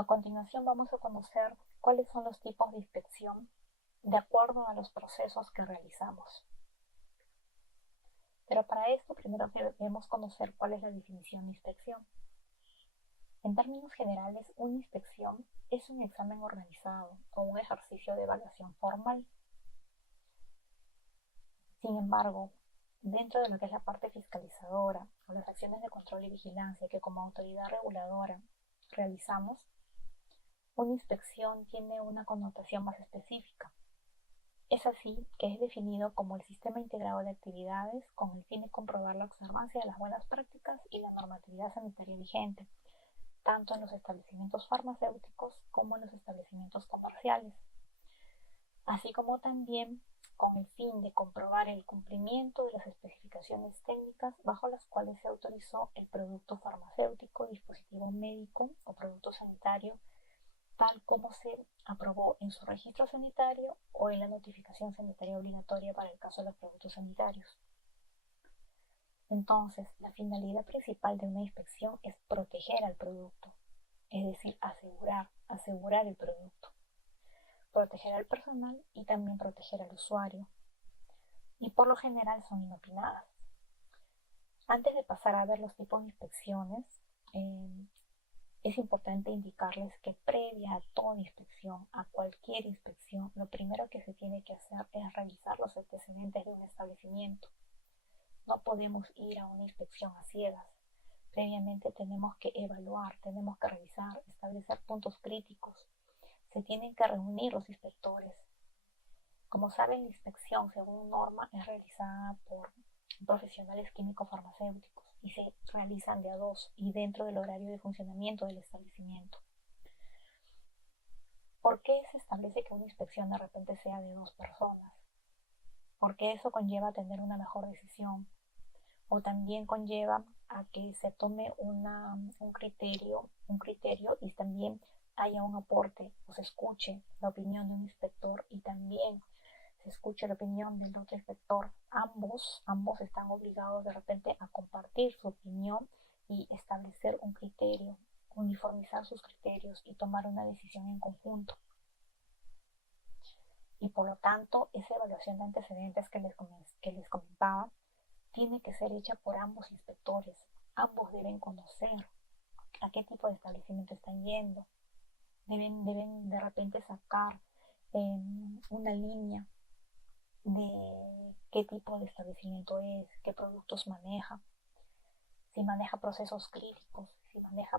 A continuación vamos a conocer cuáles son los tipos de inspección de acuerdo a los procesos que realizamos. Pero para esto primero debemos conocer cuál es la definición de inspección. En términos generales, una inspección es un examen organizado o un ejercicio de evaluación formal. Sin embargo, dentro de lo que es la parte fiscalizadora o las acciones de control y vigilancia que como autoridad reguladora realizamos, una inspección tiene una connotación más específica. Es así que es definido como el sistema integrado de actividades con el fin de comprobar la observancia de las buenas prácticas y la normatividad sanitaria vigente, tanto en los establecimientos farmacéuticos como en los establecimientos comerciales, así como también con el fin de comprobar el cumplimiento de las especificaciones técnicas bajo las cuales se autorizó el producto farmacéutico, dispositivo médico o producto sanitario, tal como se aprobó en su registro sanitario o en la notificación sanitaria obligatoria para el caso de los productos sanitarios. Entonces, la finalidad principal de una inspección es proteger al producto, es decir, asegurar el producto, proteger al personal y también proteger al usuario. Y por lo general son inopinadas. Antes de pasar a ver los tipos de inspecciones, es importante indicarles que previa a toda inspección, a cualquier inspección, lo primero que se tiene que hacer es revisar los antecedentes de un establecimiento. No podemos ir a una inspección a ciegas. Previamente tenemos que evaluar, tenemos que revisar, establecer puntos críticos. Se tienen que reunir los inspectores. Como saben, la inspección, según norma, es realizada por profesionales químico-farmacéuticos y se realizan de a dos y dentro del horario de funcionamiento del establecimiento. ¿Por qué se establece que una inspección de repente sea de dos personas? Porque eso conlleva tener una mejor decisión o también conlleva a que se tome un criterio y también haya un aporte o se escuche la opinión de un inspector y también se escuche la opinión del otro inspector. Ambos están obligados de repente a compartir su opinión y establecer un criterio, uniformizar sus criterios y tomar una decisión en conjunto. Y por lo tanto, esa evaluación de antecedentes que les comentaba tiene que ser hecha por ambos inspectores. Ambos deben conocer a qué tipo de establecimiento están yendo. Deben de repente sacar una línea de qué tipo de establecimiento es, qué productos maneja, si maneja procesos críticos, si maneja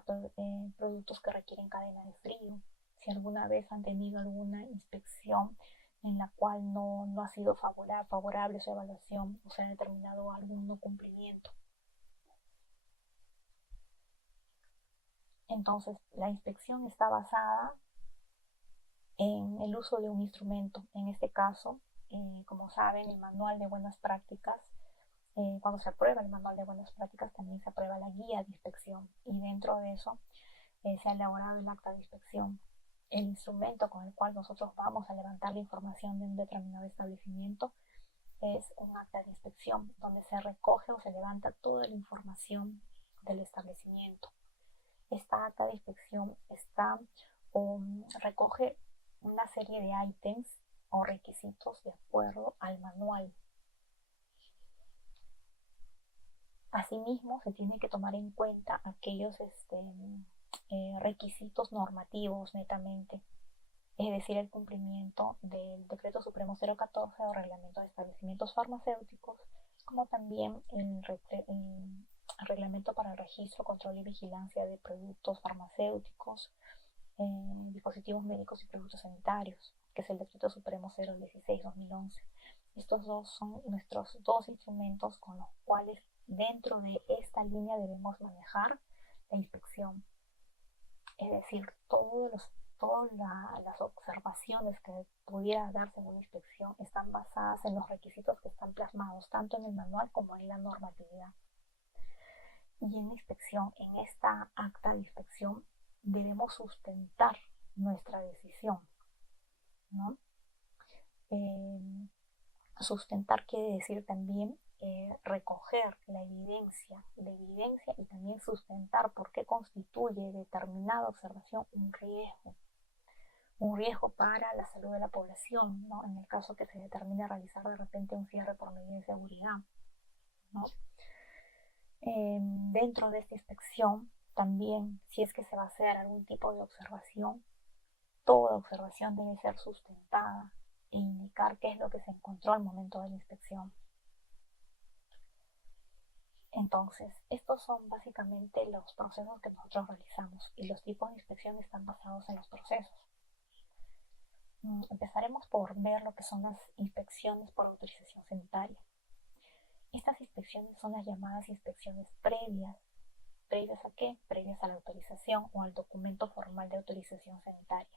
productos que requieren cadena de frío, si alguna vez han tenido alguna inspección en la cual no ha sido favorable su evaluación o se ha determinado algún no cumplimiento. Entonces, la inspección está basada en el uso de un instrumento, en este caso, como saben, el manual de buenas prácticas. Cuando se aprueba el manual de buenas prácticas también se aprueba la guía de inspección y dentro de eso se ha elaborado el acta de inspección, el instrumento con el cual nosotros vamos a levantar la información de un determinado establecimiento. Es un acta de inspección donde se recoge o se levanta toda la información del establecimiento. Esta acta de inspección recoge una serie de ítems o requisitos de acuerdo al manual. Asimismo, se tiene que tomar en cuenta aquellos requisitos normativos netamente, es decir, el cumplimiento del Decreto Supremo 014 o Reglamento de Establecimientos Farmacéuticos, como también el Reglamento para el Registro, Control y Vigilancia de Productos Farmacéuticos, Dispositivos Médicos y Productos Sanitarios, que es el Decreto Supremo 016-2011. Estos dos son nuestros dos instrumentos con los cuales dentro de esta línea debemos manejar la inspección. Es decir, todas las observaciones que pudiera darse en una inspección están basadas en los requisitos que están plasmados tanto en el manual como en la normatividad. Y en la inspección, en esta acta de inspección, debemos sustentar nuestra decisión, ¿no? Sustentar quiere decir también recoger la evidencia y también sustentar por qué constituye determinada observación un riesgo para la salud de la población, ¿no? En el caso que se determine realizar de repente un cierre por medida de seguridad, ¿no? Dentro de esta inspección, también, si es que se va a hacer algún tipo de observación, toda observación debe ser sustentada e indicar qué es lo que se encontró al momento de la inspección. Entonces, estos son básicamente los procesos que nosotros realizamos y los tipos de inspección están basados en los procesos. Empezaremos por ver lo que son las inspecciones por autorización sanitaria. Estas inspecciones son las llamadas inspecciones previas. ¿Previas a qué? Previas a la autorización o al documento formal de autorización sanitaria.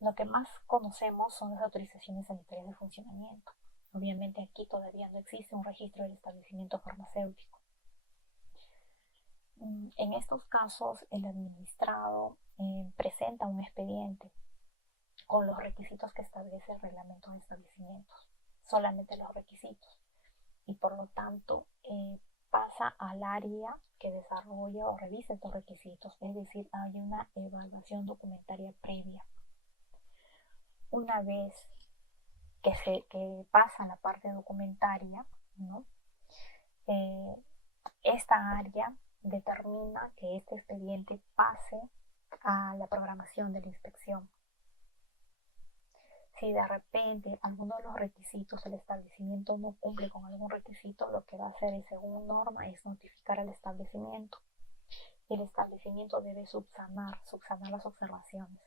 Lo que más conocemos son las autorizaciones sanitarias de funcionamiento. Obviamente aquí todavía no existe un registro del establecimiento farmacéutico. En estos casos, el administrado presenta un expediente con los requisitos que establece el reglamento de establecimientos, solamente los requisitos, y por lo tanto pasa al área que desarrolla o revisa estos requisitos, es decir, hay una evaluación documentaria previa. Una vez que pasa la parte documentaria, ¿no? Esta área determina que este expediente pase a la programación de la inspección. Si de repente alguno de los requisitos del establecimiento no cumple con algún requisito, lo que va a hacer es, según norma, es notificar al establecimiento. El establecimiento debe subsanar las observaciones.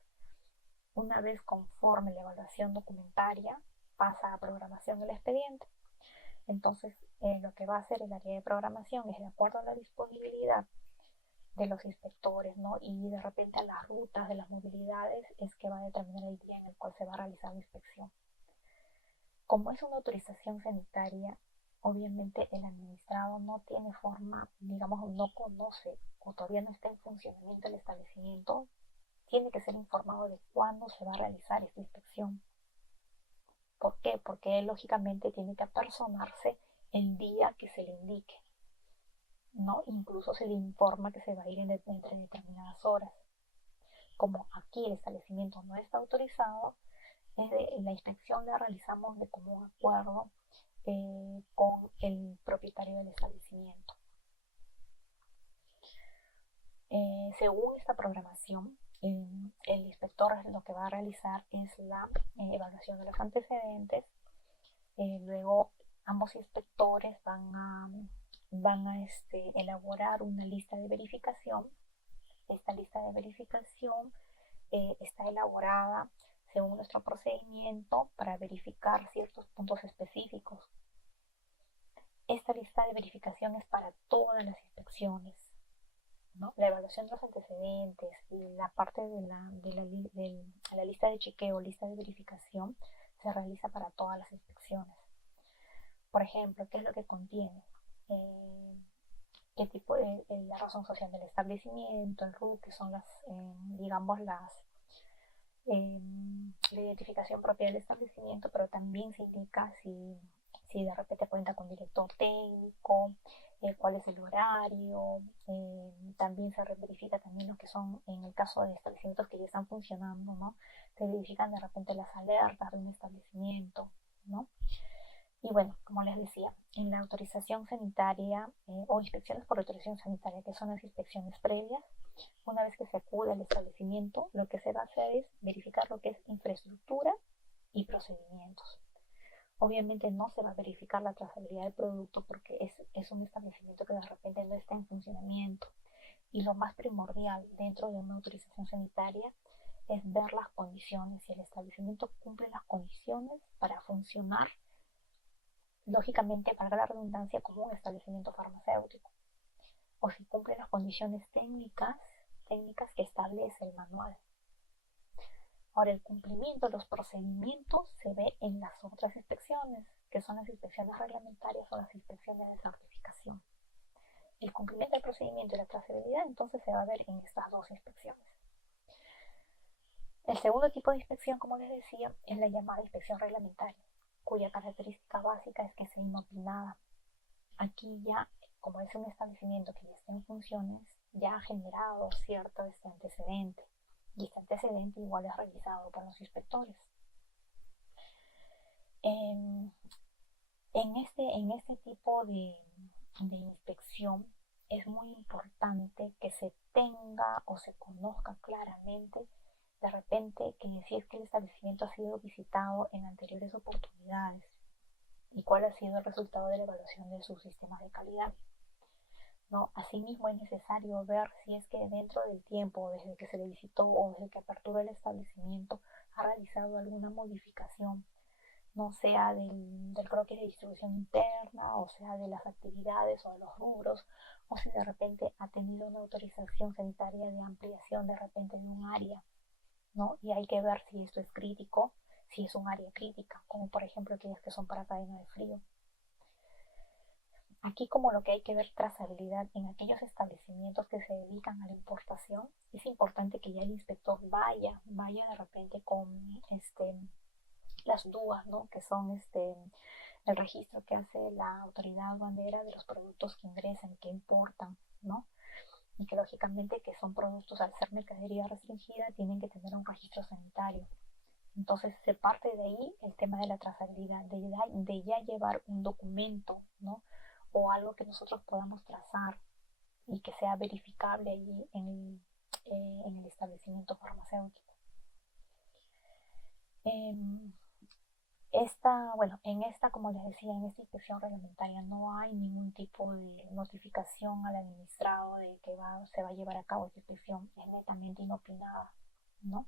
Una vez conforme la evaluación documentaria, pasa a programación del expediente. Entonces, lo que va a hacer el área de programación es, de acuerdo a la disponibilidad de los inspectores, ¿no? Y de repente a las rutas de las movilidades, es que va a determinar el día en el cual se va a realizar la inspección. Como es una autorización sanitaria, obviamente el administrado no tiene forma, digamos, no conoce o todavía no está en funcionamiento el establecimiento, tiene que ser informado de cuándo se va a realizar esta inspección. ¿Por qué? Porque él lógicamente tiene que apersonarse el día que se le indique, ¿no? Incluso se le informa que se va a ir entre determinadas horas. Como aquí el establecimiento no está autorizado, la inspección la realizamos de común acuerdo con el propietario del establecimiento. Según esta programación, el inspector lo que va a realizar es la evaluación de los antecedentes. Luego ambos inspectores van a elaborar una lista de verificación. Esta lista de verificación está elaborada según nuestro procedimiento para verificar ciertos puntos específicos. Esta lista de verificación es para todas las inspecciones, ¿no? La evaluación de los antecedentes y la parte de la lista de chequeo, lista de verificación, se realiza para todas las inspecciones. Por ejemplo, ¿qué es lo que contiene? ¿Qué tipo de la razón social del establecimiento, el RUC, que son la identificación propia del establecimiento, pero también se indica si de repente cuenta con director técnico, cuál es el horario, también se verifica también lo que son, en el caso de establecimientos que ya están funcionando, ¿no? Se verifican de repente las alertas de un establecimiento, ¿no? Y bueno, como les decía, en la autorización sanitaria o inspecciones por autorización sanitaria, que son las inspecciones previas, una vez que se acude al establecimiento, lo que se va a hacer es verificar lo que es infraestructura y procedimientos. Obviamente no se va a verificar la trazabilidad del producto porque es un establecimiento que de repente no está en funcionamiento. Y lo más primordial dentro de una autorización sanitaria es ver las condiciones, si el establecimiento cumple las condiciones para funcionar, lógicamente, valga la redundancia, como un establecimiento farmacéutico, o si cumple las condiciones técnicas que establece el manual. Ahora, el cumplimiento de los procedimientos se ve en las otras inspecciones, que son las inspecciones reglamentarias o las inspecciones de certificación. El cumplimiento del procedimiento y la trazabilidad entonces se va a ver en estas dos inspecciones. El segundo tipo de inspección, como les decía, es la llamada inspección reglamentaria. cuya característica básica es que sea inopinada. Aquí ya, como es un establecimiento que ya está en funciones, ya ha generado cierto antecedente, y este antecedente igual es revisado por los inspectores. En este tipo de inspección es muy importante que se tenga o se conozca claramente de repente que si es que el establecimiento ha sido visitado en anteriores oportunidades y cuál ha sido el resultado de la evaluación de sus sistemas de calidad. ¿No? Asimismo es necesario ver si es que dentro del tiempo, desde que se le visitó o desde que aperturó el establecimiento, ha realizado alguna modificación, no sea del croquis de distribución interna, o sea de las actividades o de los rubros, o si de repente ha tenido una autorización sanitaria de ampliación de repente de un área, ¿no? Y hay que ver si esto es crítico, si es un área crítica, como por ejemplo aquellas que son para cadena de frío. Aquí como lo que hay que ver trazabilidad en aquellos establecimientos que se dedican a la importación, es importante que ya el inspector vaya de repente con las DUAs, ¿no? Que son el registro que hace la autoridad aduanera de los productos que ingresan y que importan, ¿no? Y que lógicamente que son productos, al ser mercadería restringida, tienen que tener un registro sanitario. Entonces se parte de ahí el tema de la trazabilidad, de ya llevar un documento, ¿no? O algo que nosotros podamos trazar y que sea verificable allí en el establecimiento farmacéutico. Como les decía, en esta inspección reglamentaria no hay ningún tipo de notificación al administrado de que se va a llevar a cabo esta inspección, es netamente inopinada, ¿no?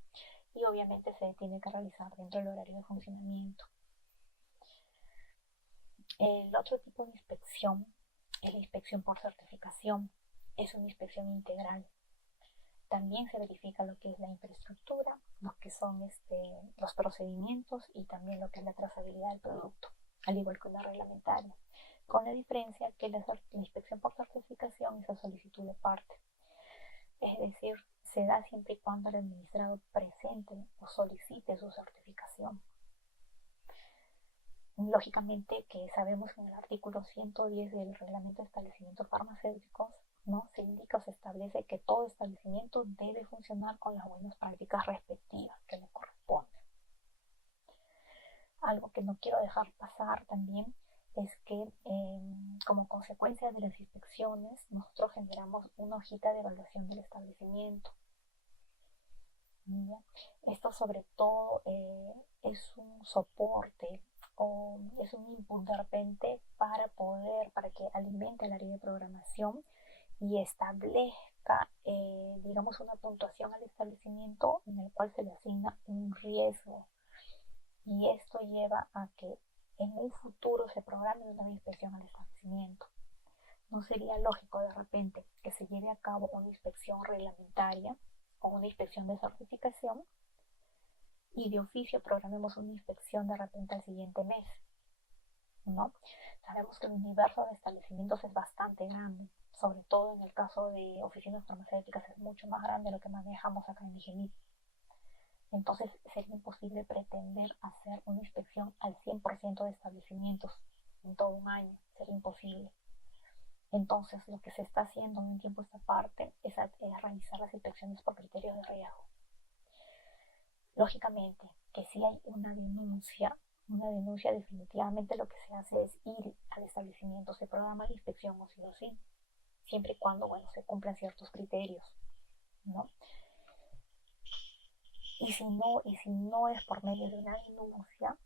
Y obviamente se tiene que realizar dentro del horario de funcionamiento. El otro tipo de inspección es la inspección por certificación, es una inspección integral. También se verifica lo que es la infraestructura, lo que son los procedimientos y también lo que es la trazabilidad del producto, al igual que una reglamentaria, con la diferencia que la inspección por certificación es a solicitud de parte, es decir, se da siempre y cuando el administrado presente o solicite su certificación. Lógicamente que sabemos que en el artículo 110 del reglamento de establecimientos farmacéuticos, ¿no? Se indica o se establece que todo establecimiento debe funcionar con las buenas prácticas respectivas que le corresponden. Algo que no quiero dejar pasar también es que como consecuencia de las inspecciones nosotros generamos una hojita de evaluación del establecimiento. ¿Ya? Esto sobre todo es un soporte o es un input de repente para que alimente el área de programación y establezca, digamos, una puntuación al establecimiento en el cual se le asigna un riesgo. Y esto lleva a que en un futuro se programe una inspección al establecimiento. No sería lógico de repente que se lleve a cabo una inspección reglamentaria o una inspección de certificación y de oficio programemos una inspección de repente al siguiente mes, ¿no? Sabemos que el universo de establecimientos es bastante grande, sobre todo en el caso de oficinas farmacéuticas es mucho más grande de lo que manejamos acá en IGEMIT. Entonces sería imposible pretender hacer una inspección al 100% de establecimientos en todo un año, sería imposible. Entonces lo que se está haciendo en un tiempo esta parte es realizar las inspecciones por criterios de riesgo. Lógicamente que si hay una denuncia definitivamente lo que se hace es ir al establecimiento, se programa la inspección o sí, siempre y cuando se cumplan ciertos criterios, ¿no? Y si no es por medio de una denuncia,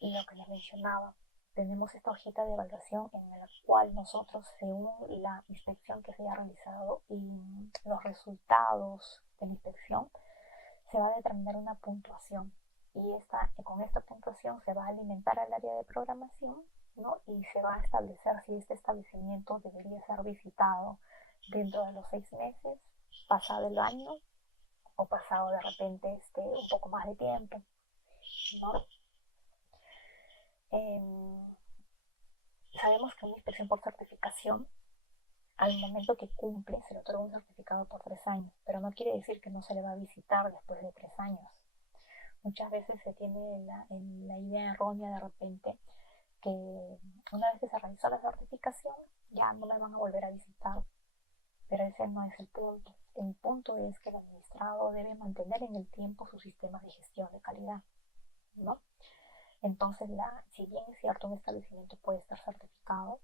y lo que les mencionaba, tenemos esta hojita de evaluación en la cual nosotros, según la inspección que se haya realizado y los resultados de la inspección, se va a determinar una puntuación. Y con esta puntuación se va a alimentar al área de programación, ¿no? Y se va a establecer si este establecimiento debería ser visitado dentro de los 6 meses, pasado el año o pasado de repente un poco más de tiempo, ¿no? Sabemos que una inspección por certificación, al momento que cumple, se le otorga un certificado por 3 años, pero no quiere decir que no se le va a visitar después de 3 años. Muchas veces se tiene la idea errónea de repente que una vez que se realizó la certificación ya no me van a volver a visitar, pero ese no es el punto. El punto es que el administrado debe mantener en el tiempo sus sistemas de gestión de calidad, ¿no? Entonces, si bien es cierto un establecimiento puede estar certificado,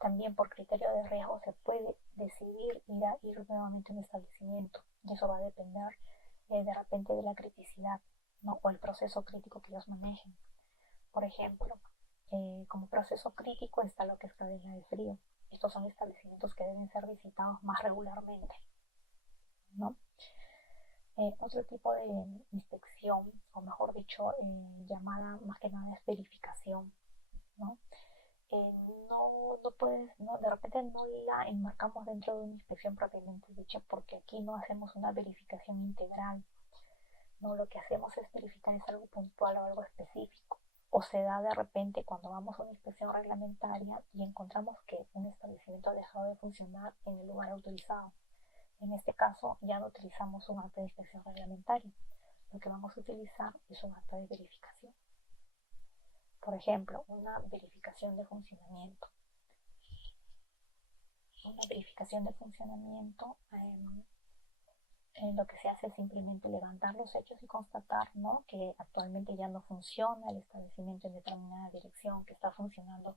también por criterio de riesgo se puede decidir ir nuevamente a un establecimiento, y eso va a depender de repente de la criticidad, ¿no? O el proceso crítico que ellos manejen. Por ejemplo, como proceso crítico está lo que es cadena de frío. Estos son establecimientos que deben ser visitados más regularmente, ¿no? Otro tipo de inspección, o mejor dicho, llamada más que nada es verificación, ¿no? De repente no la enmarcamos dentro de una inspección propiamente dicha, porque aquí no hacemos una verificación integral, no, lo que hacemos es verificar es algo puntual o algo específico, o se da de repente cuando vamos a una inspección reglamentaria y encontramos que un establecimiento ha dejado de funcionar en el lugar autorizado. En este caso ya no utilizamos un acta de inspección reglamentaria, lo que vamos a utilizar es un acta de verificación. Por ejemplo, una verificación de funcionamiento. Una verificación de funcionamiento, lo que se hace es simplemente levantar los hechos y constatar, ¿no?, que actualmente ya no funciona el establecimiento en determinada dirección, que está funcionando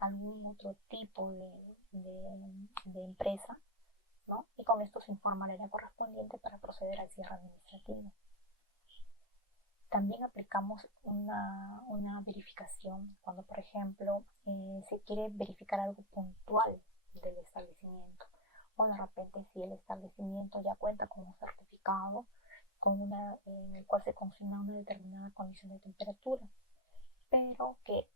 algún otro tipo de empresa, ¿no? Y con esto se informa al área correspondiente para proceder al cierre administrativo. También aplicamos una verificación cuando, por ejemplo, se quiere verificar algo puntual del establecimiento, o de repente si el establecimiento ya cuenta con un certificado en el cual se consigna una determinada condición de temperatura, pero que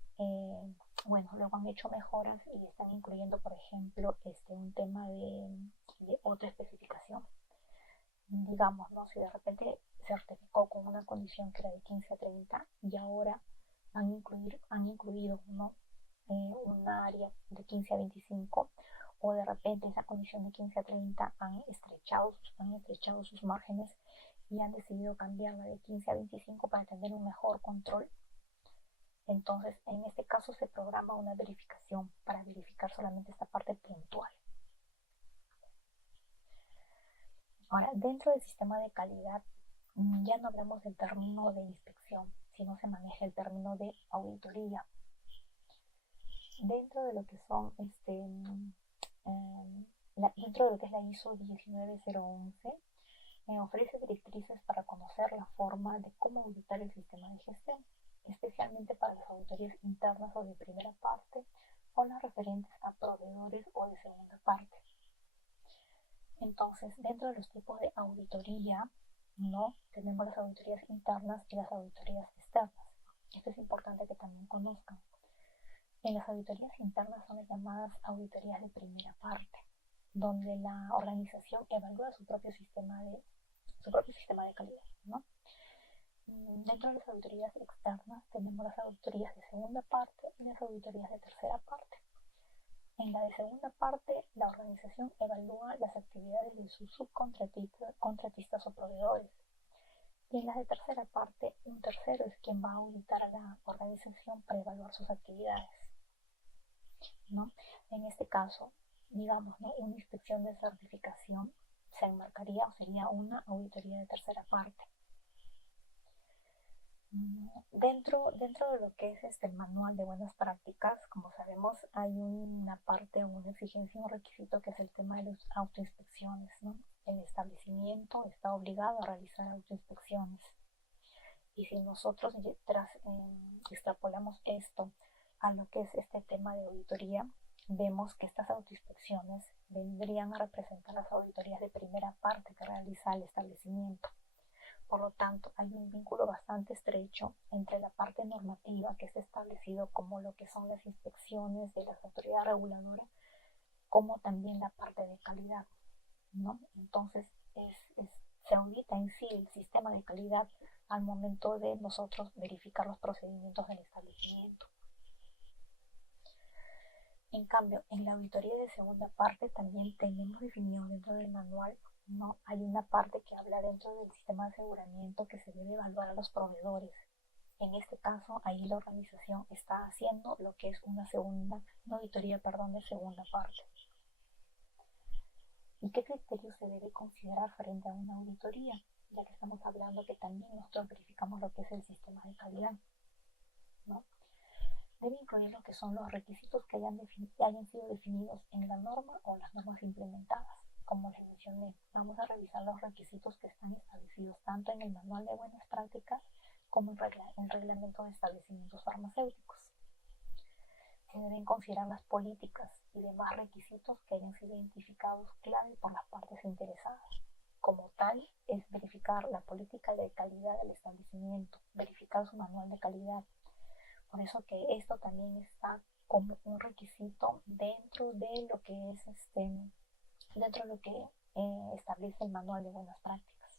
luego han hecho mejoras y están incluyendo, por ejemplo, un tema de otra especificación. Digamos, ¿no? Si de repente certificó con una condición que era de 15 a 30 y ahora han incluido, ¿no?, un área de 15 a 25, o de repente esa condición de 15 a 30 han estrechado sus márgenes y han decidido cambiarla de 15 a 25 para tener un mejor control. Entonces, en este caso se programa una verificación para verificar solamente esta parte puntual. Ahora, dentro del sistema de calidad, ya no hablamos del término de inspección, sino se maneja el término de auditoría. Dentro de lo que son dentro de lo que es la ISO 19011, ofrece directrices para conocer la forma de cómo auditar el sistema de gestión, especialmente para las auditorías internas o de primera parte, o las referentes a proveedores o de segunda parte. Entonces, dentro de los tipos de auditoría, ¿no?, tenemos las auditorías internas y las auditorías externas. Esto es importante que también conozcan. En las auditorías internas son las llamadas auditorías de primera parte, donde la organización evalúa su propio sistema de calidad, ¿no? Dentro de las auditorías externas tenemos las auditorías de segunda parte y las auditorías de tercera parte. En la de segunda parte, la organización evalúa las actividades de sus subcontratistas o proveedores. Y en la de tercera parte, un tercero es quien va a auditar a la organización para evaluar sus actividades, ¿no? En este caso, digamos, ¿no?, una inspección de certificación se enmarcaría o sería una auditoría de tercera parte. Dentro de lo que es el manual de buenas prácticas, como sabemos, hay una parte o una exigencia, un requisito que es el tema de las autoinspecciones, ¿no? El establecimiento está obligado a realizar autoinspecciones. Y si nosotros extrapolamos esto a lo que es este tema de auditoría, vemos que estas autoinspecciones vendrían a representar las auditorías de primera parte que realiza el establecimiento. Por lo tanto, hay un vínculo bastante estrecho entre la parte normativa que está establecido como lo que son las inspecciones de las autoridades reguladoras, como también la parte de calidad, ¿no? Entonces, se audita en sí el sistema de calidad al momento de nosotros verificar los procedimientos del establecimiento. En cambio, en la auditoría de segunda parte también tenemos definido dentro del manual ¿no? Hay una parte que habla dentro del sistema de aseguramiento que se debe evaluar a los proveedores. En este caso, ahí la organización está haciendo lo que es una auditoría, de segunda parte. ¿Y qué criterios se debe considerar frente a una auditoría? Ya que estamos hablando que también nosotros verificamos lo que es el sistema de calidad, ¿no? Debe incluir lo que son los requisitos que hayan sido definidos en la norma o las normas implementadas. Como les mencioné, vamos a revisar los requisitos que están establecidos tanto en el manual de buenas prácticas como en el reglamento de establecimientos farmacéuticos. Se deben considerar las políticas y demás requisitos que hayan sido identificados clave por las partes interesadas. Como tal, es verificar la política de calidad del establecimiento, verificar su manual de calidad. Por eso que esto también está como un requisito dentro de lo que es dentro de lo que establece el manual de buenas prácticas.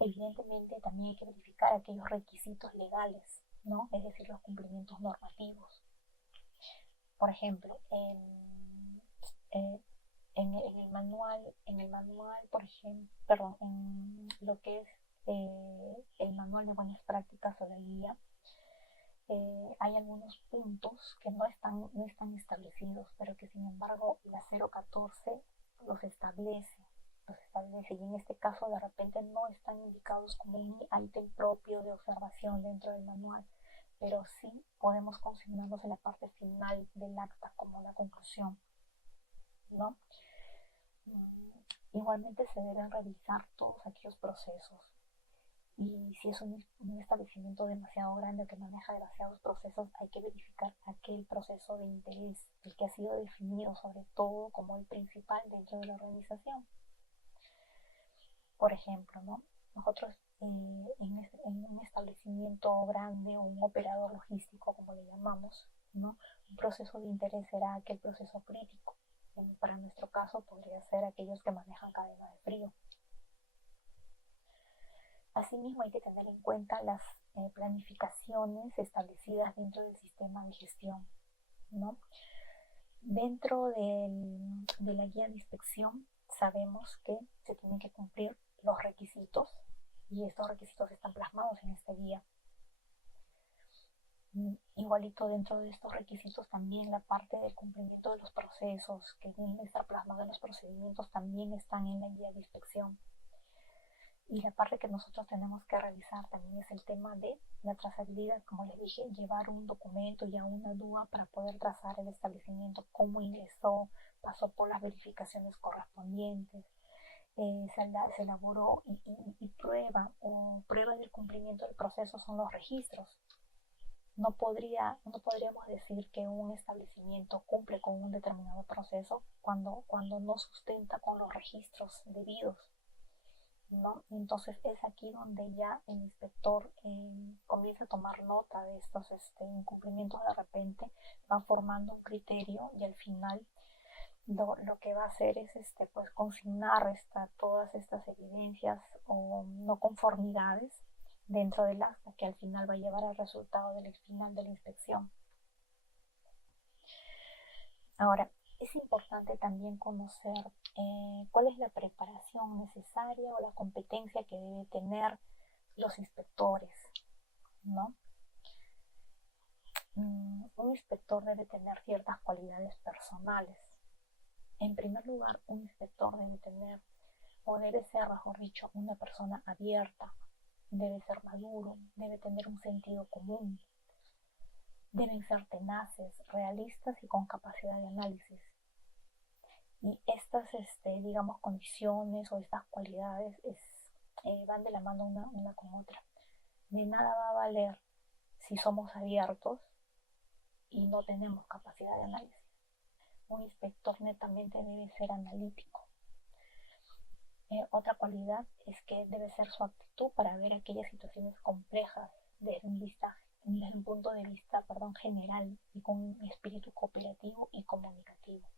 Evidentemente también hay que verificar aquellos requisitos legales, ¿no? Es decir, los cumplimientos normativos. Por ejemplo, en el manual, por ejemplo, en lo que es el manual de buenas prácticas o la guía, hay algunos puntos que no están establecidos, pero que sin embargo la 014 los establece, y en este caso de repente no están indicados como un ítem propio de observación dentro del manual, pero sí podemos consignarlos en la parte final del acta como la conclusión, ¿no? Igualmente se deben revisar todos aquellos procesos, y si es un establecimiento demasiado grande que maneja demasiados procesos, hay que verificar aquel proceso de interés, el que ha sido definido sobre todo como el principal dentro de la organización. Por ejemplo, ¿no? Nosotros en un establecimiento grande o un operador logístico, como le llamamos, ¿no? Un proceso de interés será aquel proceso crítico. Para nuestro caso podría ser aquellos que manejan cadenas de frío. Asimismo, hay que tener en cuenta las planificaciones establecidas dentro del sistema de gestión, ¿no? Dentro de la guía de inspección sabemos que se tienen que cumplir los requisitos y estos requisitos están plasmados en esta guía. Igualito dentro de estos requisitos también la parte del cumplimiento de los procesos que deben estar plasmados en los procedimientos también están en la guía de inspección. Y la parte que nosotros tenemos que revisar también es el tema de la trazabilidad, como les dije, llevar un documento y a una DUA para poder trazar el establecimiento, cómo ingresó, pasó por las verificaciones correspondientes, se elaboró y prueba del cumplimiento del proceso son los registros. No podríamos decir que un establecimiento cumple con un determinado proceso cuando no sustenta con los registros debidos, ¿no? Entonces es aquí donde ya el inspector comienza a tomar nota de estos incumplimientos. De repente va formando un criterio y al final lo que va a hacer es pues consignar todas estas evidencias o no conformidades dentro del acta que al final va a llevar al resultado del final de la inspección. Ahora, es importante también conocer cuál es la preparación necesaria o la competencia que debe tener los inspectores, ¿no? Un inspector debe tener ciertas cualidades personales. En primer lugar, un inspector debe tener, o debe ser, mejor dicho, una persona abierta, debe ser maduro, debe tener un sentido común, deben ser tenaces, realistas y con capacidad de análisis. Y estas, digamos, condiciones o estas cualidades van de la mano una con otra. De nada va a valer si somos abiertos y no tenemos capacidad de análisis. Un inspector netamente debe ser analítico. Otra cualidad es que debe ser su actitud para ver aquellas situaciones complejas desde un punto de vista general y con un espíritu cooperativo y comunicativo.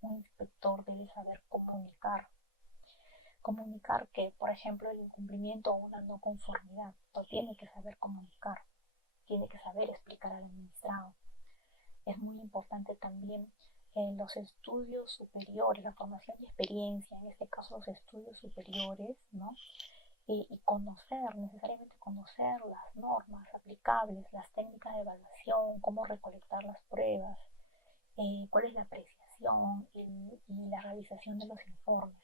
Un inspector debe saber comunicar que, por ejemplo, el incumplimiento o una no conformidad, lo tiene que saber comunicar, tiene que saber explicar al administrado. Es muy importante también los estudios superiores, la formación y experiencia, en este caso los estudios superiores, ¿no? Y conocer, necesariamente conocer las normas aplicables, las técnicas de evaluación, cómo recolectar las pruebas, cuál es la apreciación y la realización de los informes,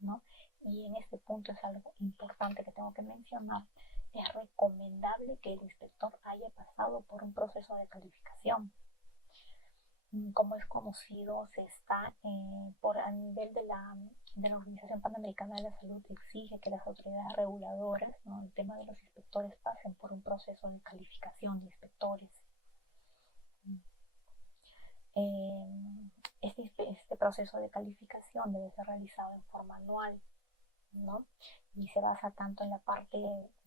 ¿no? Y en este punto es algo importante que tengo que mencionar. Es recomendable que el inspector haya pasado por un proceso de calificación. Como es conocido, se está por a nivel de la Organización Panamericana de la Salud, exige que las autoridades reguladoras, ¿no?, el tema de los inspectores, pasen por un proceso de calificación de inspectores. Este proceso de calificación debe ser realizado en forma anual, ¿no? Y se basa tanto en la parte,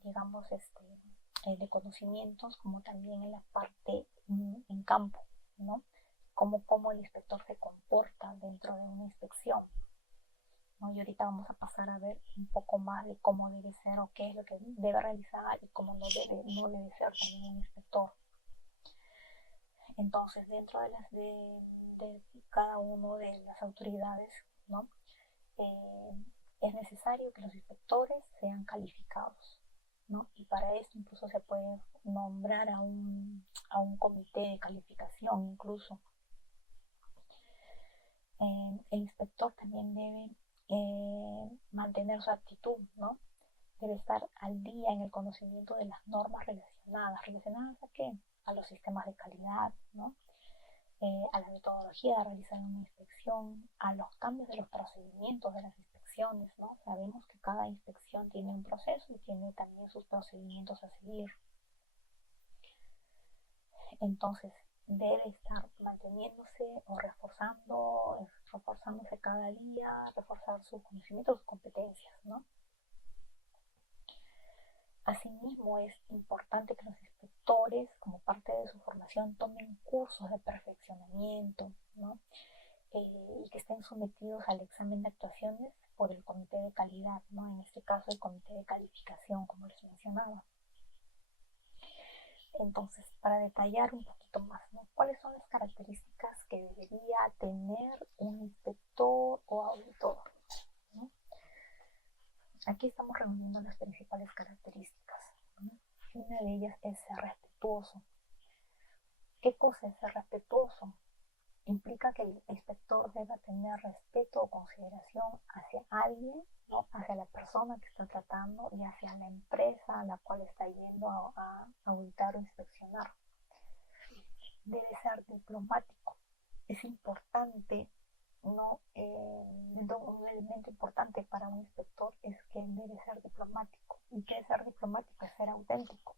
digamos, de conocimientos, como también en la parte en campo, ¿no? Cómo el inspector se comporta dentro de una inspección, ¿no? Y ahorita vamos a pasar a ver un poco más de cómo debe ser o qué es lo que debe realizar y cómo no debe ser también un inspector. Entonces, dentro de cada una de las autoridades, ¿no?, es necesario que los inspectores sean calificados, ¿no? Y para esto incluso se puede nombrar a un comité de calificación incluso. El inspector también debe mantener su actitud, ¿no? Debe estar al día en el conocimiento de las normas relacionadas. ¿Relacionadas a qué? A los sistemas de calidad, ¿no? A la metodología de realizar una inspección, a los cambios de los procedimientos de las inspecciones, ¿no? Sabemos que cada inspección tiene un proceso y tiene también sus procedimientos a seguir. Entonces, debe estar manteniéndose o reforzándose cada día, reforzar sus conocimientos, sus competencias, ¿no? Asimismo, es importante que los inspectores, como parte de su formación, tomen cursos de perfeccionamiento, ¿no? Y que estén sometidos al examen de actuaciones por el comité de calidad, ¿no? En este caso, el comité de calificación, como les mencionaba. Entonces, para detallar un poquito más, ¿no?, ¿cuáles son las características que debería tener un inspector o auditor, ¿no? Aquí estamos reuniendo las principales características, ¿no? Una de ellas es ser respetuoso. ¿Qué cosa es ser respetuoso? Implica que el inspector deba tener respeto o consideración hacia alguien, ¿no?, hacia la persona que está tratando y hacia la empresa a la cual está yendo a auditar o inspeccionar. Debe ser diplomático. Es importante, ¿no? Un elemento importante para un inspector es que debe ser diplomático. ¿Y qué es ser diplomático? Es ser auténtico.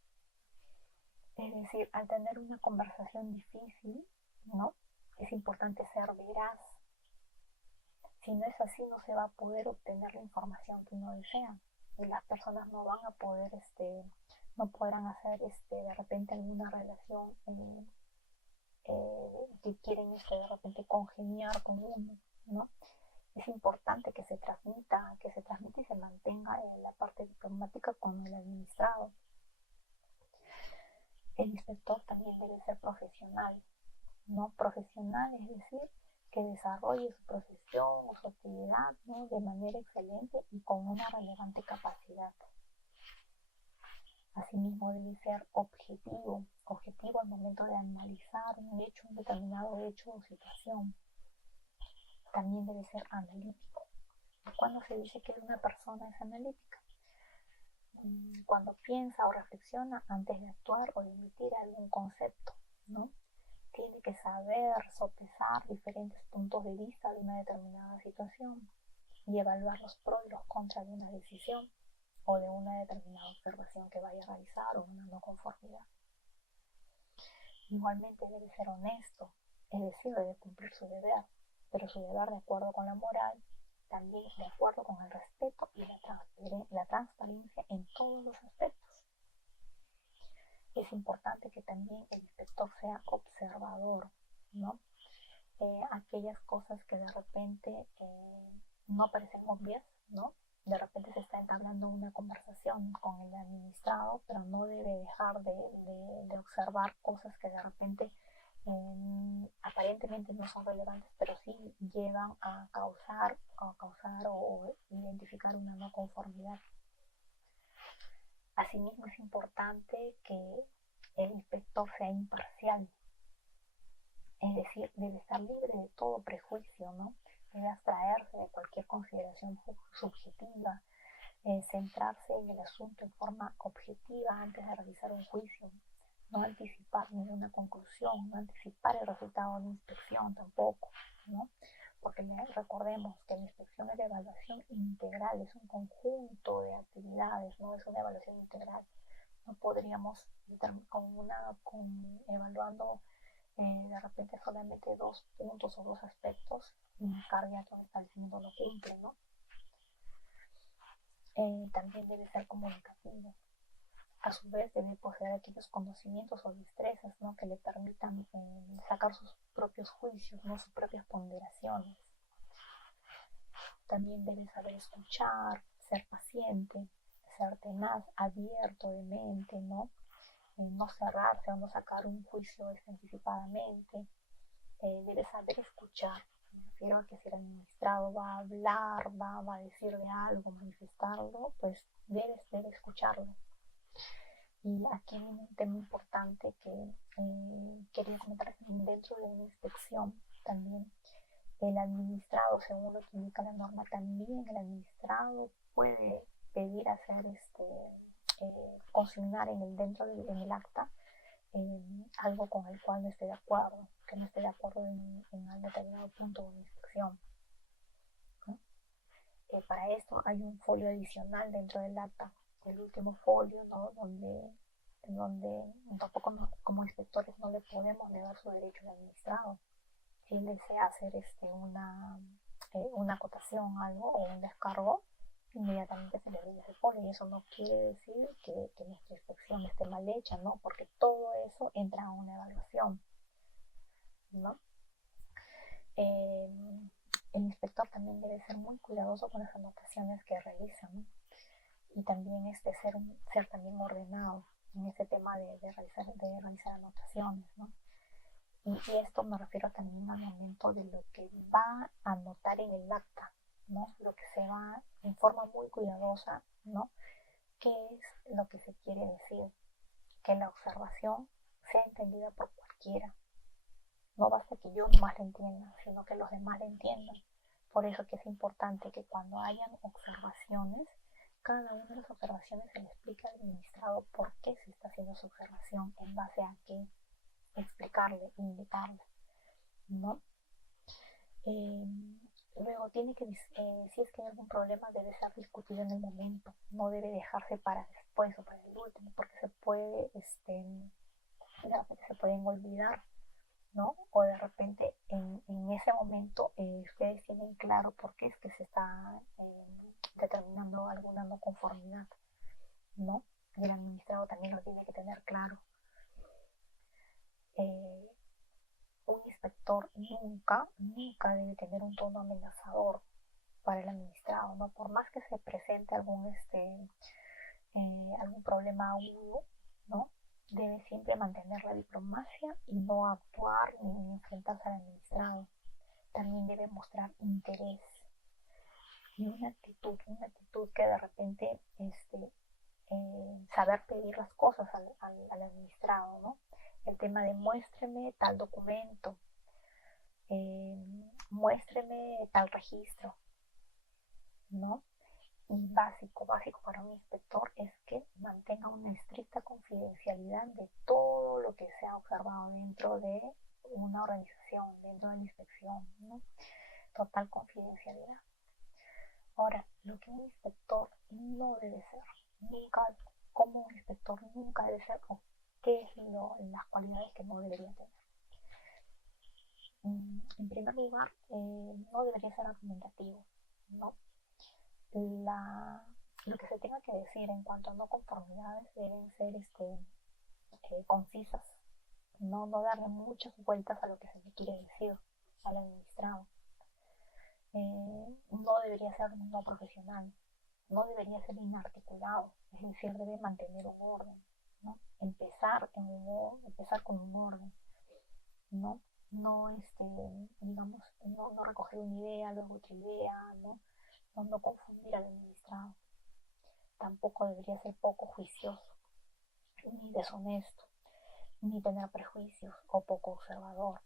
Es decir, al tener una conversación difícil, ¿no?, es importante ser veraz. Si no es así, no se va a poder obtener la información que uno desea. Y las personas no van a poder, no podrán hacer de repente alguna relación que quieren de repente congeniar con uno, ¿no? Es importante que se transmita y se mantenga en la parte diplomática con el administrado. El inspector también debe ser profesional, ¿no? Profesional, es decir, que desarrolle su profesión o su actividad, ¿no?, de manera excelente y con una relevante capacidad. Asimismo, debe ser objetivo al momento de analizar un determinado hecho o situación. También debe ser analítico. ¿Cuándo se dice que una persona es analítica? Cuando piensa o reflexiona antes de actuar o de emitir algún concepto, ¿no? Tiene que saber sopesar diferentes puntos de vista de una determinada situación y evaluar los pros y los contras de una decisión o de una determinada observación que vaya a realizar o una no conformidad. Igualmente debe ser honesto, es decir, debe cumplir su deber, pero su deber de acuerdo con la moral, también de acuerdo con el respeto y la transparencia en todos los aspectos. Es importante que también el inspector sea observador, ¿no? Aquellas cosas que de repente no parecen obvias, ¿no? De repente se está entablando una conversación con el administrado, pero no debe dejar de observar cosas que de repente aparentemente aparentemente no son relevantes, pero sí llevan a causar o identificar una no conformidad. Asimismo, es importante que el inspector sea imparcial, es decir, debe estar libre de todo prejuicio, ¿no? Debe abstraerse de cualquier consideración subjetiva, centrarse en el asunto en forma objetiva antes de realizar un juicio, no anticipar ninguna conclusión, no anticipar el resultado de la inspección tampoco, ¿no? Porque recordemos que la inspección es de evaluación integral, es un conjunto de actividades, no es una evaluación integral. No podríamos evaluando de repente solamente 2 puntos o 2 aspectos y marcar ya que un establecimiento lo cumple, ¿no? También debe ser comunicativo. A su vez debe poseer aquellos conocimientos o destrezas, ¿no? Que le permitan sacar sus propios juicios, ¿no? Sus propias ponderaciones. También debe saber escuchar, ser paciente, ser tenaz, abierto de mente, ¿no? No cerrarse o no sacar un juicio anticipadamente. Debe saber escuchar. Me refiero a que si el administrado va a hablar, va a decir de algo, manifestarlo, pues debe escucharlo. Y aquí hay un tema importante que quería comentar dentro de una inspección también. El administrado, según lo que indica la norma, también el administrado puede pedir hacer consignar dentro del acta algo con el cual no esté de acuerdo, que no esté de acuerdo en un determinado punto de una inspección, ¿no? Para esto hay un folio adicional dentro del acta, el último folio, ¿no? donde tampoco como inspectores no le podemos negar su derecho al administrado. Si él desea hacer una acotación, algo o un descargo, inmediatamente se le brinda ese folio, y eso no quiere decir que nuestra inspección esté mal hecha, ¿no? Porque todo eso entra a una evaluación, ¿no? El inspector también debe ser muy cuidadoso con las anotaciones que realiza, ¿no? Y también ser también ordenado en este tema de realizar anotaciones, ¿no? Y esto me refiero también al momento de lo que va a anotar en el acta, ¿no? Lo que se va en forma muy cuidadosa, ¿no? ¿Qué es lo que se quiere decir? Que la observación sea entendida por cualquiera. No basta que yo más la entienda, sino que los demás la entiendan. Por eso que es importante que cuando hayan observaciones, cada una de las observaciones se le explique al administrado por qué se está haciendo su observación, en base a qué, explicarle, indicarle, ¿no? Luego si es que hay algún problema, debe ser discutido en el momento, no debe dejarse para después o para el último, porque de repente se pueden olvidar, ¿no? O de repente en ese momento ustedes tienen claro por qué es que se está determinando alguna no conformidad, ¿no? Y el administrado también lo tiene que tener claro. Un inspector nunca debe tener un tono amenazador para el administrado, ¿no? Por más que se presente algún problema agudo, ¿no? Debe siempre mantener la diplomacia y no actuar ni enfrentarse al administrado. También debe mostrar interés y una actitud que de repente saber pedir las cosas al administrado, ¿no? El tema de muéstreme tal documento, muéstreme tal registro, ¿no? Y básico para un inspector es que mantenga una estricta confidencialidad de todo lo que se ha observado dentro de una organización, dentro de la inspección, ¿no? Total confidencialidad. Ahora, lo que un inspector no debe ser, como un inspector nunca debe ser, o qué es las cualidades que no debería tener. En primer lugar, no debería ser argumentativo, ¿no? Lo que se tenga que decir en cuanto a no conformidades deben ser concisas, no darle muchas vueltas a lo que se le quiere decir al administrado. No debería ser no profesional, no debería ser inarticulado, es decir, debe mantener un orden, ¿no? Empezar con un orden, ¿no? no, digamos, no recoger una idea, luego otra idea, no confundir al administrado. Tampoco debería ser poco juicioso, ni deshonesto, ni tener prejuicios o poco observador.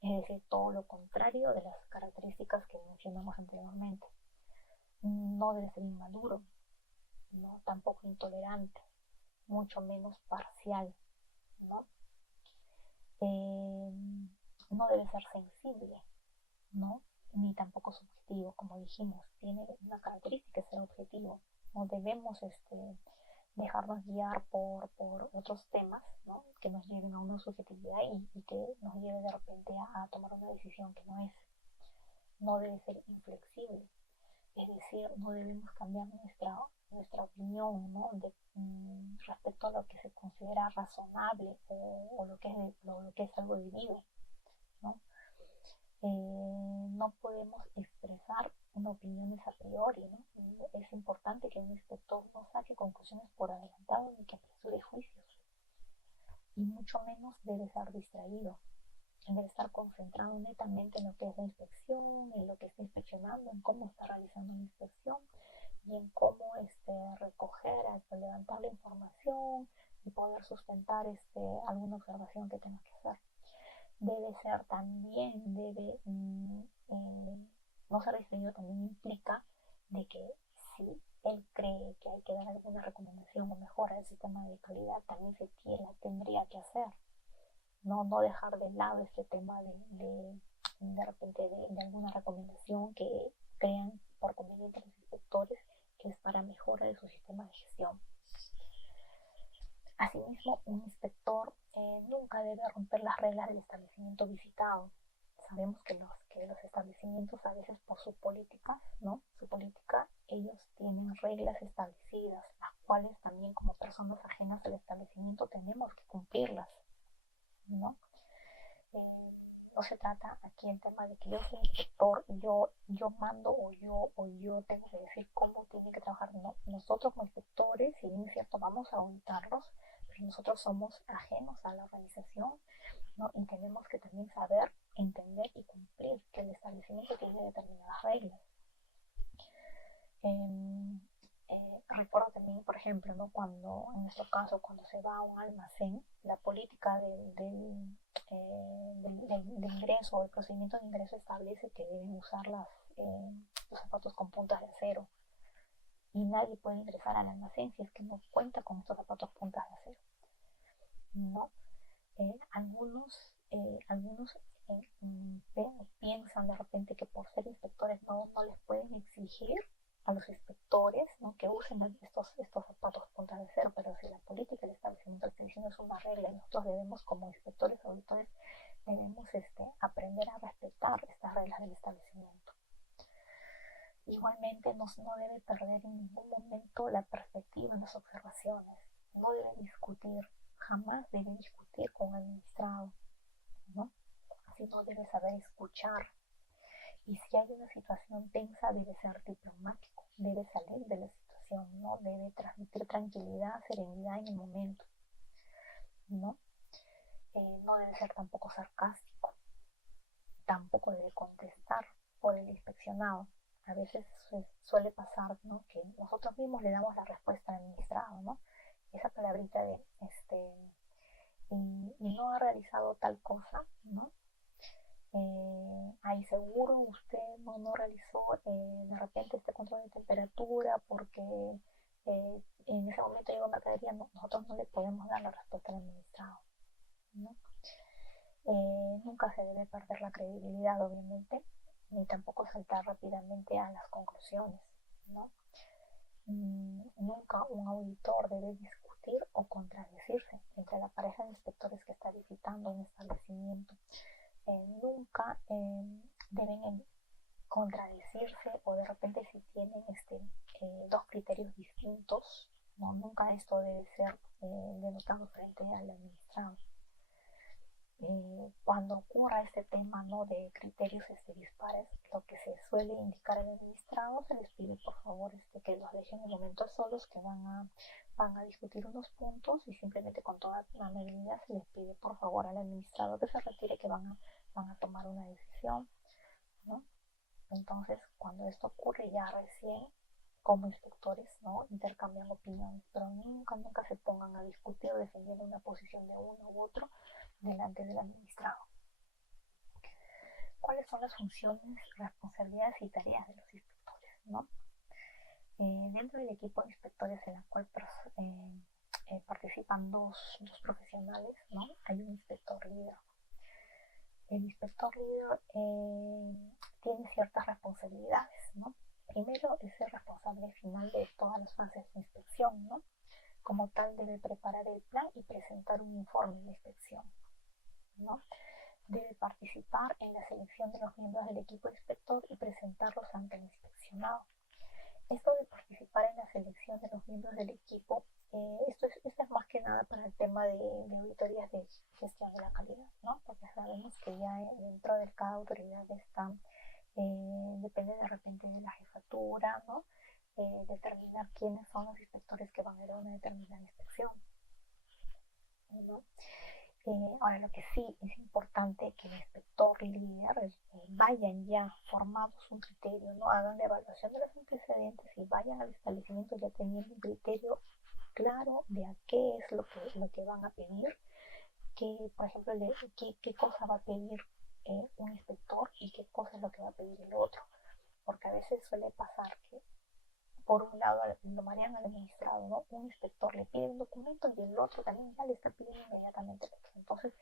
Es decir, todo lo contrario de las características que mencionamos anteriormente. No debe ser inmaduro, ¿no? Tampoco intolerante, mucho menos parcial, ¿no? Eh, no debe ser sensible, ¿no? Ni tampoco subjetivo, como dijimos, tiene una característica de ser objetivo. No debemos dejarnos guiar por otros temas, ¿no? Que nos lleven a una subjetividad y que nos lleve de repente a tomar una decisión que no es. No debe ser inflexible, es decir, no debemos cambiar nuestra opinión, ¿no? Respecto a lo que se considera razonable o lo que es algo debido, ¿no? No podemos expresar una opinión a priori, ¿no? Es importante que un inspector no saque conclusiones por adelantado ni que apresure juicios, y mucho menos debe ser distraído. Debe estar concentrado netamente en lo que es la inspección, en lo que está inspeccionando, en cómo está realizando la inspección y en cómo recoger, levantar la información y poder sustentar alguna observación que tenga que hacer. Debe ser también, no ser distraído también implica de que si él cree que hay que dar alguna recomendación o mejora del sistema de calidad, también tendría que hacer. No dejar de lado este tema de repente de alguna recomendación que crean por conveniente los inspectores, que es para mejora de su sistema de gestión. Asimismo, un inspector nunca debe romper las reglas del establecimiento visitado. Sabemos que los establecimientos, a veces por su política, ¿no? Su política, ellos tienen reglas establecidas, las cuales también como personas ajenas al establecimiento tenemos que cumplirlas, ¿no? No se trata aquí en tema de que yo soy inspector, yo mando o yo tengo que decir cómo tienen que trabajar. No, nosotros como inspectores, si bien es cierto, vamos a auditarlos, pero nosotros somos ajenos a la organización, ¿no? Y tenemos que también saber, entender y cumplir que el establecimiento tiene determinadas reglas. Recuerdo también, por ejemplo, ¿no? Cuando, en nuestro caso, cuando se va a un almacén, la política de ingreso o el procedimiento de ingreso establece que deben usar los zapatos con puntas de acero, y nadie puede ingresar al almacén si es que no cuenta con estos zapatos puntas de acero, ¿no? Algunos piensan de repente que por ser inspectores no les pueden exigir a los inspectores, ¿no? Que usen estos zapatos puntas de acero, pero si la política del establecimiento está diciendo es una regla y nosotros debemos como inspectores o auditores debemos aprender a respetar estas reglas del establecimiento. Igualmente no debe perder en ningún momento la perspectiva en las observaciones, no debe discutir, jamás debe discutir con un administrado, ¿no? Sino debe saber escuchar. Y si hay una situación tensa, debe ser diplomático, debe salir de la situación, ¿no? Debe transmitir tranquilidad, serenidad en el momento, ¿no? No debe ser tampoco sarcástico, tampoco debe contestar por el inspeccionado. A veces suele pasar, ¿no? Que nosotros mismos le damos la respuesta al administrado, ¿no? Esa palabrita de, y no ha realizado tal cosa, ¿no? Ahí seguro usted no realizó de repente este control de temperatura porque en ese momento llegó mercadería. No, nosotros no le podemos dar la respuesta al administrado, ¿no? Nunca se debe perder la credibilidad, obviamente, ni tampoco saltar rápidamente a las conclusiones, ¿no? Nunca un auditor debe discutir o contradecirse entre la pareja de inspectores que está visitando un establecimiento. Nunca deben contradecirse, o de repente si tienen dos criterios distintos, no, nunca esto debe ser denotado frente al administrado. Cuando ocurra este tema, ¿no? De criterios dispares, lo que se suele indicar al administrado, se les pide por favor que los dejen un momento solos, que van a van a discutir unos puntos y simplemente con toda amabilidad se les pide por favor al administrador que se retire, que van a tomar una decisión, ¿no? Entonces, cuando esto ocurre, ya recién como inspectores, ¿no?, intercambian opiniones, pero nunca se pongan a discutir o defendiendo una posición de uno u otro delante del administrado. ¿Cuáles son las funciones, responsabilidades y tareas de los inspectores, ¿no? Dentro del equipo de inspectores en la cual participan dos profesionales, ¿no?, hay un inspector líder. El inspector líder tiene ciertas responsabilidades, ¿no? Primero es el responsable final de todas las fases de inspección, ¿no? Como tal debe preparar el plan y presentar un informe de inspección, ¿no? Debe participar en la selección de los miembros del equipo inspector y presentarlos ante el inspeccionado. Esto de participar en la selección de los miembros del equipo, esto es más que nada para el tema de auditorías de gestión de la calidad, ¿no? Porque sabemos que ya dentro de cada autoridad están, depende de repente de la jefatura, ¿no? Determinar quiénes son los inspectores que van a ir a una determinada inspección, ¿no? Ahora, lo que sí es importante que el inspector líder vayan ya formados un criterio, ¿no? Hagan la evaluación de los antecedentes y vayan al establecimiento ya teniendo un criterio claro de a qué es lo que van a pedir, que, por ejemplo, qué cosa va a pedir un inspector y qué cosa es lo que va a pedir el otro, porque a veces suele pasar que por un lado lo marean al administrado, ¿no? Un inspector le pide un documento y el otro también ya le está pidiendo inmediatamente el otro. Entonces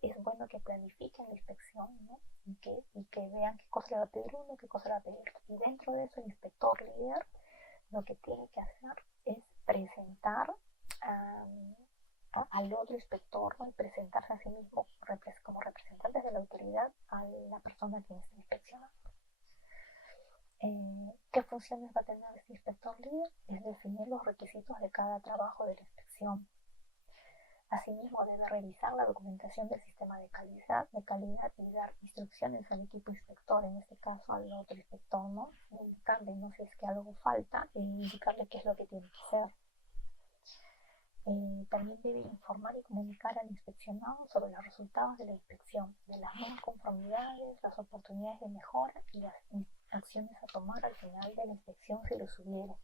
es bueno que planifiquen la inspección, ¿no? y que vean qué cosa le va a pedir uno, qué cosa le va a pedir otro. Y dentro de eso el inspector líder lo que tiene que hacer es presentar al otro inspector, ¿no?, y presentarse a sí mismo como representantes de la autoridad a la persona que está inspeccionando. ¿Qué funciones va a tener este inspector líder? Es definir los requisitos de cada trabajo de la inspección. Asimismo, debe revisar la documentación del sistema de calidad y dar instrucciones al equipo inspector, en este caso al otro inspector, ¿no? Indicarle, no, si es que algo falta, indicarle qué es lo que tiene que hacer. También debe informar y comunicar al inspeccionado sobre los resultados de la inspección, de las no conformidades, las oportunidades de mejora y las acciones a tomar al final de la inspección si los hubiera.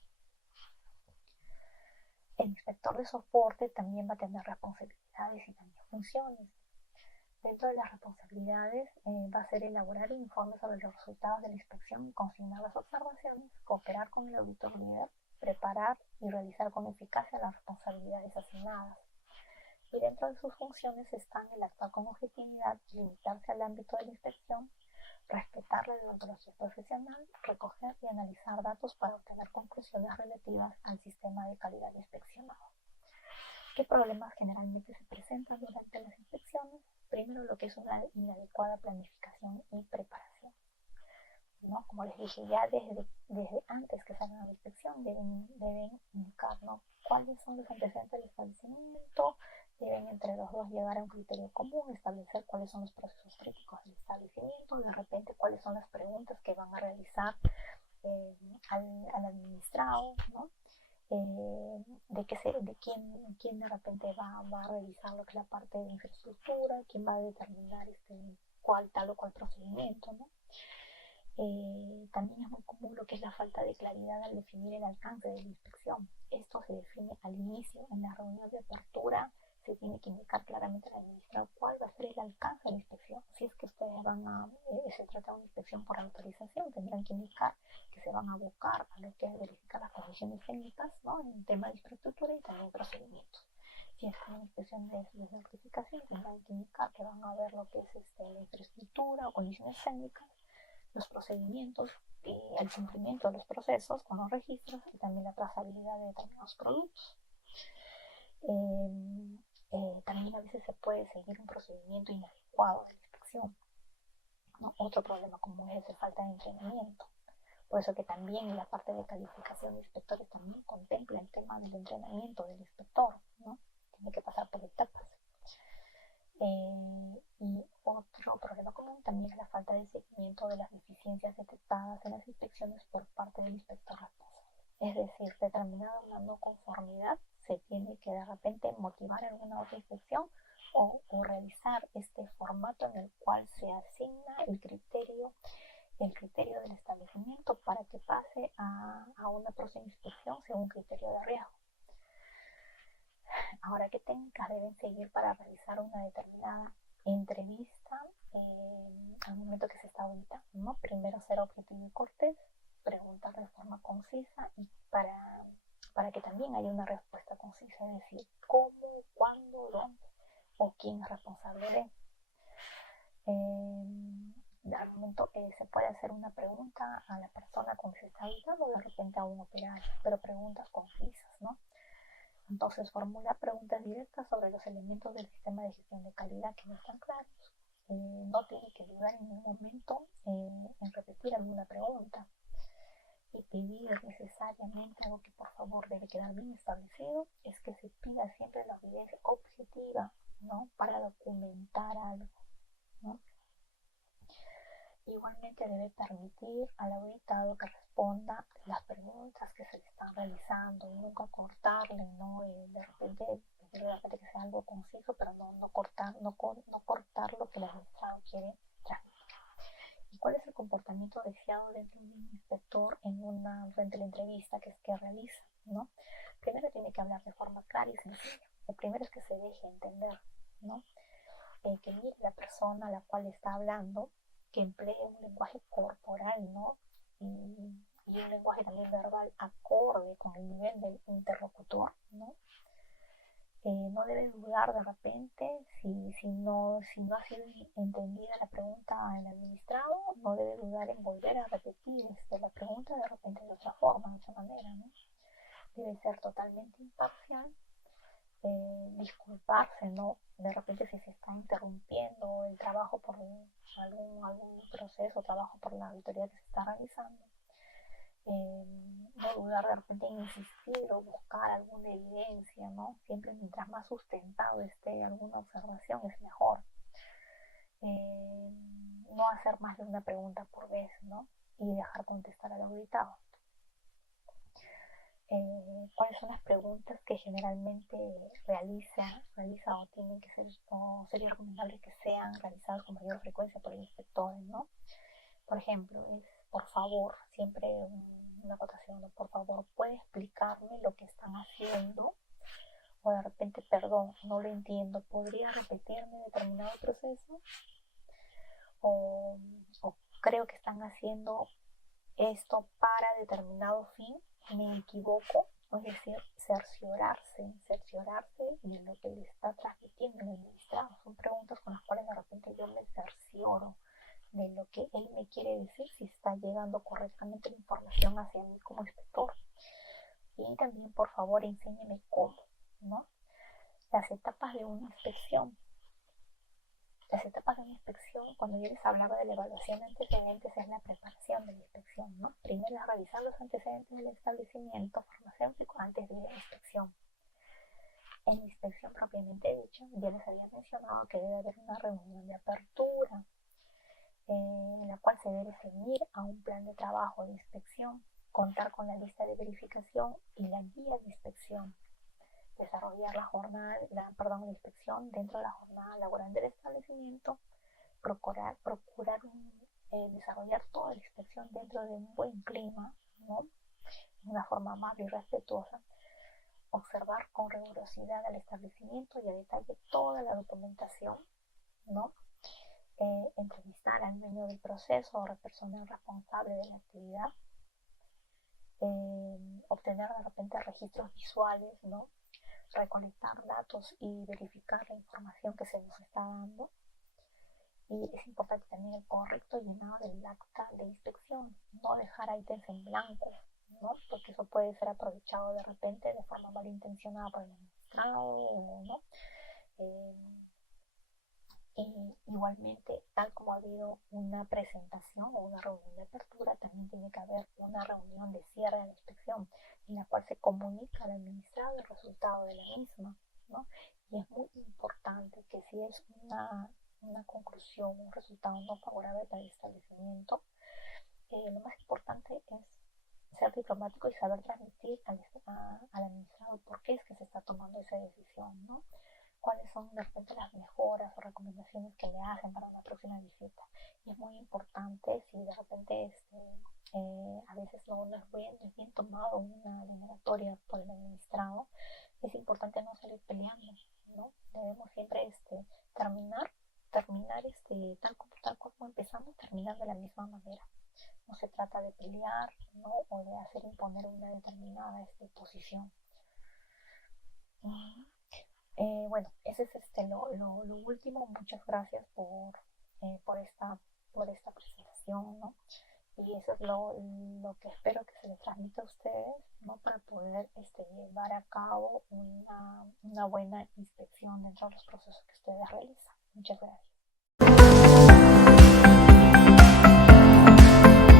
El inspector de soporte también va a tener responsabilidades y también funciones. Dentro de las responsabilidades va a ser elaborar informes sobre los resultados de la inspección, consignar las observaciones, cooperar con el auditor líder, preparar y realizar con eficacia las responsabilidades asignadas. Y dentro de sus funciones están el actuar con objetividad, limitarse al ámbito de la inspección, respetar la deontología profesional, recoger y analizar datos para obtener conclusiones relativas al sistema de calidad inspeccionado. ¿Qué problemas generalmente se presentan durante las inspecciones? Primero, lo que es una inadecuada planificación y preparación, ¿no? Como les dije, ya desde antes que salgan a la inspección deben indicar, ¿no?, cuáles son los antecedentes del establecimiento, deben entre los dos llegar a un criterio común, establecer cuáles son los procesos críticos del establecimiento, de repente cuáles son las preguntas que van a realizar al administrado, ¿no? De quién de repente va a revisar lo que es la parte de infraestructura, quién va a determinar cuál tal o cual procedimiento, ¿no? También es muy común lo que es la falta de claridad al definir el alcance de la inspección. Esto se define al inicio, en la reunión de apertura, se tiene que indicar claramente al administrador cuál va a ser el alcance de la inspección. Si es que ustedes se trata de una inspección por autorización, tendrán que indicar que se van a abocar a lo que es verificar las condiciones técnicas, ¿no?, en tema de infraestructura y también procedimientos. Si es una inspección de certificación, tendrán que indicar que van a ver lo que es la infraestructura o condiciones técnicas, los procedimientos y el cumplimiento de los procesos con los registros y también la trazabilidad de determinados productos. También a veces se puede seguir un procedimiento inadecuado de la inspección, ¿no? Otro problema común es la falta de entrenamiento. Por eso que también la parte de calificación de inspectores también contempla el tema del entrenamiento del inspector, ¿no? Tiene que pasar por etapas. Y otro problema común también es la falta de seguimiento de las deficiencias detectadas en las inspecciones por parte del inspector responsable. Es decir, determinada una no conformidad, se tiene que de repente motivar alguna otra inspección o realizar este formato en el cual se asigna el criterio del establecimiento para que pase a una próxima inspección según criterio de riesgo. Ahora, ¿qué técnicas deben seguir para realizar una determinada entrevista al momento que se está auditando? ¿No? Primero, ser objetivo y cortés, preguntar de forma concisa y para que también haya una respuesta concisa, es decir, cómo, cuándo, dónde o quién es responsable de. Al momento se puede hacer una pregunta a la persona con que se está auditando o de repente a un operario, pero preguntas concisas, ¿no? Entonces, formular preguntas directas sobre los elementos del sistema de gestión de calidad que no están claros. No tiene que dudar en ningún momento en repetir alguna pregunta y pedir necesariamente algo que por favor debe quedar bien establecido, es que se pida siempre la evidencia objetiva, ¿no? Para documentar algo, ¿no? Igualmente debe permitir al auditado que responda las preguntas que se le están realizando y nunca cortarle, ¿no? De repente que sea algo conciso, pero no cortar lo que el administrado quiere transmitir. ¿Y cuál es el comportamiento deseado dentro de un inspector frente a la entrevista que realiza, ¿no? Primero tiene que hablar de forma clara y sencilla. Lo primero es que se deje entender, ¿no? Que mire la persona a la cual está hablando, que emplee un lenguaje corporal, ¿no? Y un lenguaje también verbal acorde con el nivel del interlocutor, ¿no? No debe dudar de repente si no ha sido entendida la pregunta en el administrado, no debe dudar en volver a repetir la pregunta de repente de otra forma, de otra manera, ¿no? Debe ser totalmente imparcial, disculparse, ¿no? De repente si se está interrumpiendo el trabajo por algún proceso, trabajo por la auditoría que se está realizando. No dudar de repente en insistir o buscar alguna evidencia, ¿no? Siempre mientras más sustentado esté alguna observación es mejor. No hacer más de una pregunta por vez, ¿no? Y dejar contestar al auditado. ¿Cuáles son las preguntas que generalmente realiza o tienen que ser, o sería recomendable que sean realizadas con mayor frecuencia por el inspector, ¿no? Por ejemplo, es por favor, siempre una acotación, ¿no? Por favor, ¿puede explicarme lo que están haciendo? O de repente, perdón, no lo entiendo, ¿podría repetirme determinado proceso? O creo que están haciendo esto para determinado fin, me equivoco, es decir, cerciorarse de lo que le está transmitiendo el administrado. Son preguntas con las cuales de repente yo me cercioro de lo que él me quiere decir, si está llegando correctamente la información hacia mí como inspector. Y también, por favor, enséñeme cómo, ¿no? Las etapas de una inspección. Las etapas de una inspección, cuando yo les hablaba de la evaluación de antecedentes, es la preparación de la inspección, ¿no? Primero es revisar los antecedentes del establecimiento farmacéutico antes de la inspección. En la inspección propiamente dicha, ya les había mencionado que debe haber una reunión de apertura, en la cual se debe ceñir a un plan de trabajo de inspección, contar con la lista de verificación y la guía de inspección, desarrollar la inspección dentro de la jornada laboral del establecimiento, procurar desarrollar toda la inspección dentro de un buen clima, ¿no? De una forma amable y respetuosa, observar con rigurosidad al establecimiento y a detalle toda la documentación, ¿no? Entrevistar al dueño del proceso o al personal responsable de la actividad, obtener de repente registros visuales, ¿no? Recolectar datos y verificar la información que se nos está dando. Y es importante también el correcto llenado del acta de inspección, no dejar ítems en blanco, ¿no? Porque eso puede ser aprovechado de repente de forma malintencionada por el administrado, ¿no? Igualmente, tal como ha habido una presentación o una reunión de apertura, también tiene que haber una reunión de cierre de la inspección en la cual se comunica al administrado el resultado de la misma, ¿no? Y es muy importante que si es una conclusión, un resultado no favorable para el establecimiento, lo más importante es ser diplomático y saber transmitir al administrado por qué es que se está tomando esa decisión, ¿no? Cuáles son de repente las mejoras o recomendaciones que le hacen para una próxima visita. Y es muy importante si de repente a veces no es bien tomado una denegatoria por el administrado, es importante no salir peleando, ¿no? Debemos siempre terminar, tal como empezamos, terminar de la misma manera. No se trata de pelear, ¿no? O de hacer imponer una determinada posición. Bueno, ese es lo último. Muchas gracias eh, por, esta, por esta presentación, ¿no? Y eso es lo que espero que se les transmita a ustedes, ¿no? Para poder llevar a cabo una buena inspección dentro de los procesos que ustedes realizan. Muchas gracias.